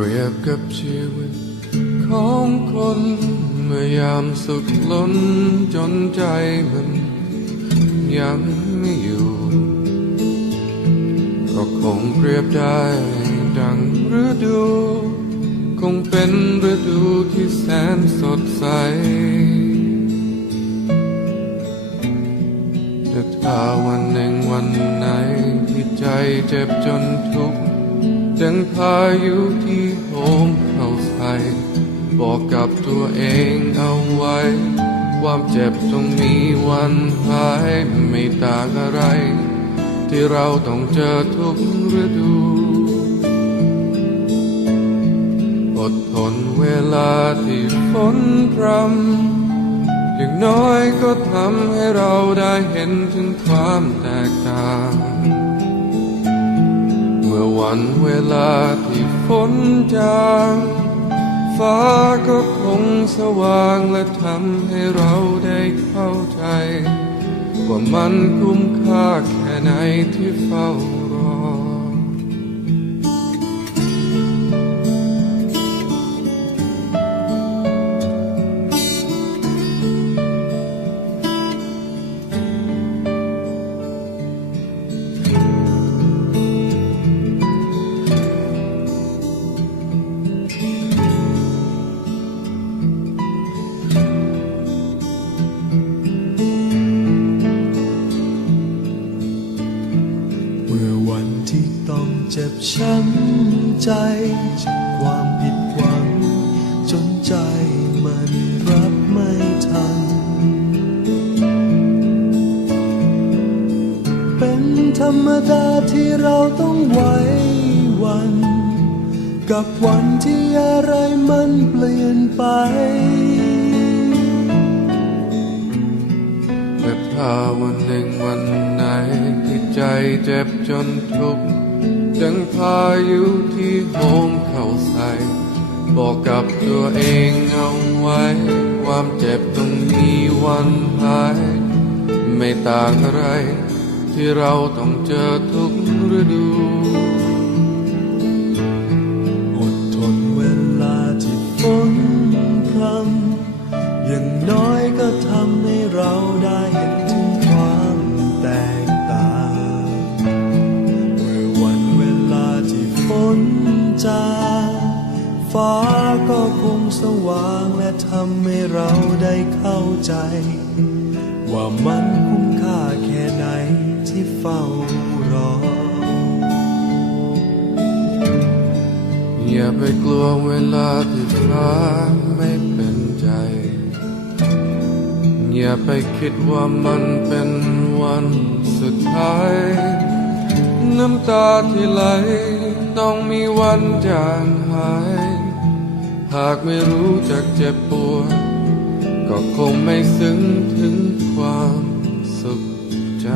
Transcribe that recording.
รียบกับชีวิต ของคนเมื่อยามสุขล้นจนใจมันยังไม่อยู่ ก็คงเปรียบได้ดังฤดู คงเป็นฤดูที่แสนสดใส แต่ถ้าวันหนึ่งวันไหนที่ใจเจ็บจนทุกข์ ดังพายุที่โหมเข้าใส่บอกกับตัวเองเอาไว้ ความเจ็บต้องมีวันหายไม่ต่างอะไร ที่เราต้องเจอทุกฤดูอดทนเวลาที่ฝนพรำอย่างน้อยก็ทำให้เราได้เห็นถึงความแตกต่าง มื่อวันเวลาที่ฝนจางฟ้าก็คงสว่างและทำให้เราได้เข้าใจ ว่ามันคุ้มค่าแค่ไหนที่เฝ้ารอ ใจจากความผิดหวัง จนใจมันรับไม่ทัน เป็นธรรมดาที่เราต้องไว้วัน กับวันที่อะไรมันเปลี่ยนไปแต่ถ้าวันหนึ่งวันไหนที่ใจเจ็บจนทุกข์ ดังพายุที่โหมเข้าใส่ บอกกับตัวเองเอาไว้ ความเจ็บต้องมีวันหาย ไม่ต่างอะไร ที่เราต้องเจอทุกฤดู ฟ้าก็คงสว่างและทำให้เราได้เข้าใจ ว่ามันคุ้มค่าแค่ไหนที่เฝ้ารอ อย่าไปกลัวเวลาที่ฟ้าไม่เป็นใจ อย่าไปคิดว่ามันเป็นวันสุดท้าย น้ำตาที่ไหลต้องมีวันจางหาย หากไม่รู้จักเจ็บปวดก็คงไม่ซึ้งถึงความสุขใจ